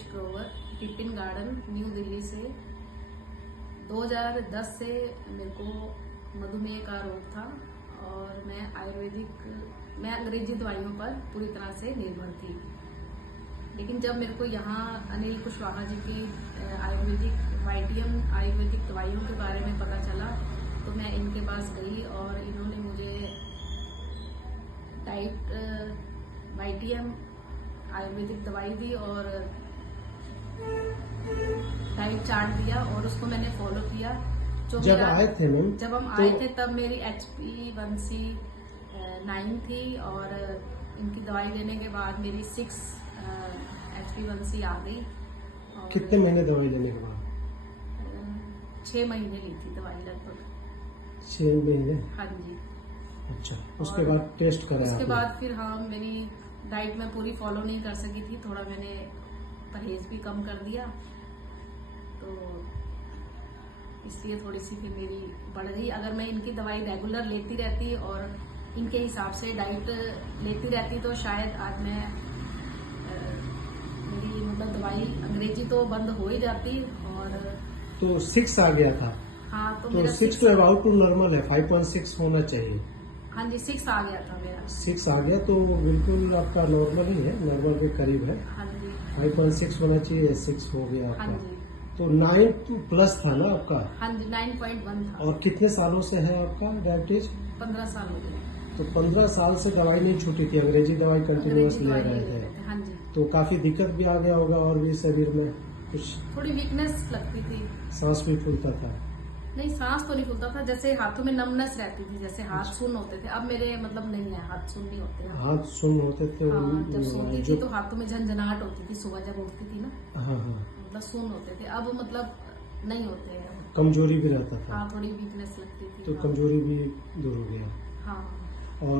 Ayush Grover, tiffin garden, new Delhi से। 2010 से मेरे को मधुमेह का रोग था और मैं अंग्रेजी दवाइयों पर पूरी तरह से निर्भर थी। लेकिन जब मेरे को यहाँ अनिल कुशवाहा जी की YTM आयुर्वेदिक दवाइयों के बारे में पता चला तो मैं इनके पास गई और इन्होंने मुझे YTM आयुर्वेदिक दवाई दी और डाइट चार्ट दिया और उसको मैंने फॉलो किया। जब आए थे मैम, जब हम आए थे तब मेरी HbA1c 9 थी और इनकी दवाई लेने के बाद मेरी 6 HbA1c आ गई। कितने महीने दवाई लेने के बाद? 6 महीने ली थी दवाई लगभग। 6 महीने? हाँ जी। अच्छा, उसके बाद टेस्ट कराया? उसके बाद फिर हाँ, मेरी डाइट में पूरी फॉलो नहीं कर सकी थी, थोड़ा मैंने परहेज भी कम कर दिया तो इसलिए थोड़ी सी फिर मेरी बढ़ गई। अगर मैं इनकी दवाई रेगुलर लेती रहती और इनके हिसाब से डाइट लेती रहती तो शायद आज मैं मेरी मतलब दवाई अंग्रेजी तो बंद हो ही जाती। और तो 6 आ गया था? हाँ, तो 6 तो अबाउट टू नॉर्मल है, 5.6 होना चाहिए। हाँ जी, 6 आ गया था मेरा। 6 आ गया तो बिल्कुल आपका नॉर्मल ही है, नॉर्मल के करीब है। हाँ जी। 5.6 होना चाहिए, 6 हो गया आपका। हाँ जी। तो 9+ था ना आपका? हाँ जी, 9.1 था। और कितने सालों से है आपका डायबिटीज? 15 साल हो गए। तो 15 साल से दवाई नहीं छूटी थी, अंग्रेजी दवाई कंटिन्यूअस ले रहे थे। हाँ जी। तो काफी दिक्कत भी आ गया होगा और भी शरीर में कुछ? थोड़ी वीकनेस लगती थी। सांस भी फूलता था? नहीं, सांस तो नहीं फूलता था, जैसे हाथों में नमनेस रहती थी, जैसे हाथ सुन्न होते थे। अब मेरे मतलब नहीं है, हाथ सुन्न नहीं होते हैं। हाथ सुन्न होते थे? हाँ, जब सोती थी तो हाथों में झंझनाहट होती थी, सुबह जब उठती थी ना। हाँ हाँ, मतलब सुन्न होते थे, अब मतलब नहीं होते हैं। कमजोरी भी रहता था? हाँ, थोड़ी वीकनेस लगती थी। तो हाँ। कमजोरी भी दूर हो गया? हाँ। और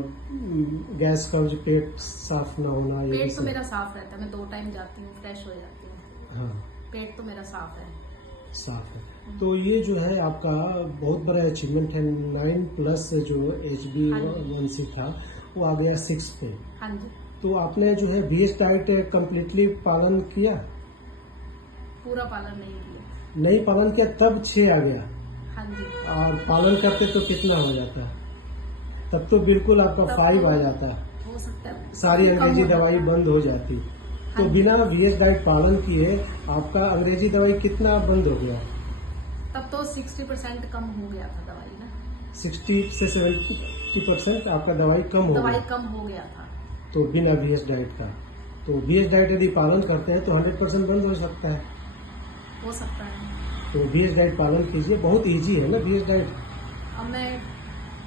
गैस कब्ज, पेट साफ ना होना? पेट तो मेरा साफ रहता है, मैं 2 टाइम जाती हूँ, फ्रेश हो जाती हूँ। हाँ, पेट तो मेरा साफ है। साफ है। तो ये जो है आपका बहुत बड़ा अचीवमेंट है। 9+ जो HbA1c था वो आ गया 6 पे। हाँ जी। तो आपने जो है BS डाइट कम्प्लीटली पालन किया? पूरा पालन नहीं किया। नहीं पालन किया तब 6 आ गया? हाँ जी। और पालन करते तो कितना हो जाता? तब तो बिल्कुल आपका 5 आ जाता, हो सकता है सारी अंग्रेजी दवाई बंद हो जाती। तो बिना BS डाइट पालन किए आपका अंग्रेजी दवाई कितना बंद हो गया? तब तो 60% कम हो गया था दवाई ना। 60 से 70% आपका दवाई कम हो दवाई गया? कम हो गया था। तो बिना BS डाइट का। तो BS डाइट यदि पालन करते हैं तो 100% बंद हो सकता है। हो सकता है। तो BS डाइट पालन कीजिए, बहुत इजी है ना BS डाइट। अब मैं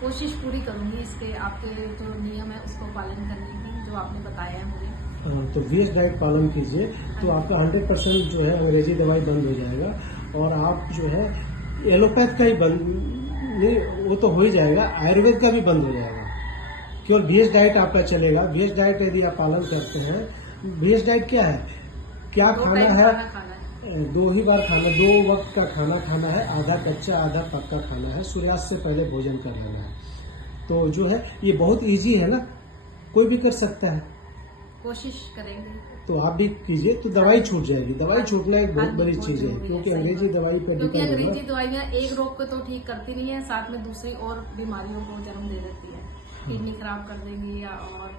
कोशिश पूरी करूंगी इसके, आपके जो नियम है उसको पालन करने की, जो आपने बताया है मुझे। तो BS डाइट पालन कीजिए तो आपका 100% जो है अंग्रेजी दवाई बंद हो जाएगा और आप जो है एलोपैथ का ही बंद नहीं, वो तो हो ही जाएगा, आयुर्वेद का भी बंद हो जाएगा। केवल BS डाइट आपका चलेगा। BS डाइट यदि आप पालन करते हैं, BS डाइट क्या है, क्या खाना है? 2 ही बार खाना, 2 वक्त का खाना खाना है, आधा कच्चा आधा पक्का खाना है, सूर्यास्त से पहले भोजन कर लेना है। तो जो है ये बहुत इजी है ना, कोई भी कर सकता है। कोशिश करेंगे। तो आप भी कीजिए तो दवाई छूट जाएगी। दवाई छूटना एक बहुत बड़ी चीज है, क्योंकि अंग्रेजी दवाई पे क्योंकि डिपेंड अंग्रेजी दवाइयाँ एक रोग को तो ठीक करती नहीं है, साथ में दूसरी और बीमारियों को जन्म दे देती है। किडनी खराब कर देंगी या और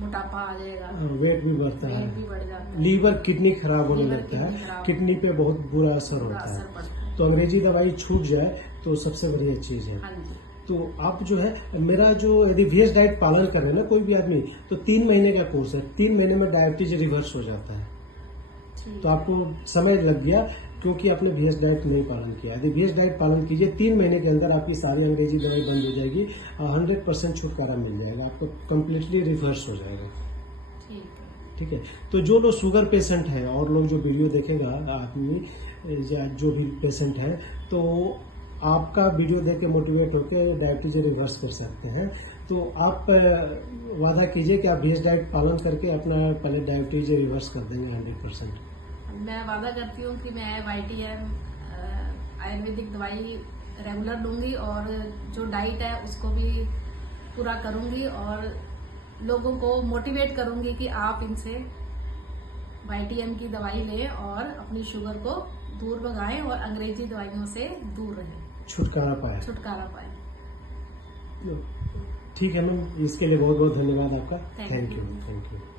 मोटापा आ जाएगा, वेट भी बढ़ता है, वेट भी बढ़ जाता है, लीवर किडनी खराब होने लगता है, किडनी पे बहुत बुरा असर होता है। तो अंग्रेजी दवाई छूट जाए तो सबसे बढ़िया चीज है। हाँ जी। तो आप जो है मेरा जो यदि BS डाइट पालन कर रहे हैं ना कोई भी आदमी, तो 3 महीने का कोर्स है, 3 महीने में डायबिटीज रिवर्स हो जाता है। तो आपको समय लग गया क्योंकि आपने BS डाइट नहीं पालन किया। यदि BS डाइट पालन कीजिए 3 महीने के अंदर आपकी सारी अंग्रेजी दवाई बंद हो जाएगी और 100% छुटकारा मिल जाएगा, आपको कम्प्लीटली रिवर्स हो जाएगा। ठीक है। तो जो लोग शुगर पेशेंट है और लोग जो वीडियो देखेगा आदमी या जो भी पेशेंट है, तो आपका वीडियो देख के मोटिवेट होकर डायबिटीज रिवर्स कर सकते हैं। तो आप वादा कीजिए कि आप BS डाइट पालन करके अपना पहले डायबिटीज रिवर्स कर देंगे 100%। मैं वादा करती हूँ कि मैं YTM आयुर्वेदिक दवाई रेगुलर लूंगी और जो डाइट है उसको भी पूरा करूंगी और लोगों को मोटिवेट करूंगी कि आप इनसे YTM की दवाई लें और अपनी शुगर को दूर भगाएं और अंग्रेजी दवाइयों से दूर रहें, छुटकारा पाए। छुटकारा पाएं। ठीक है मैम, इसके लिए बहुत बहुत धन्यवाद आपका। Thank thank you. यू।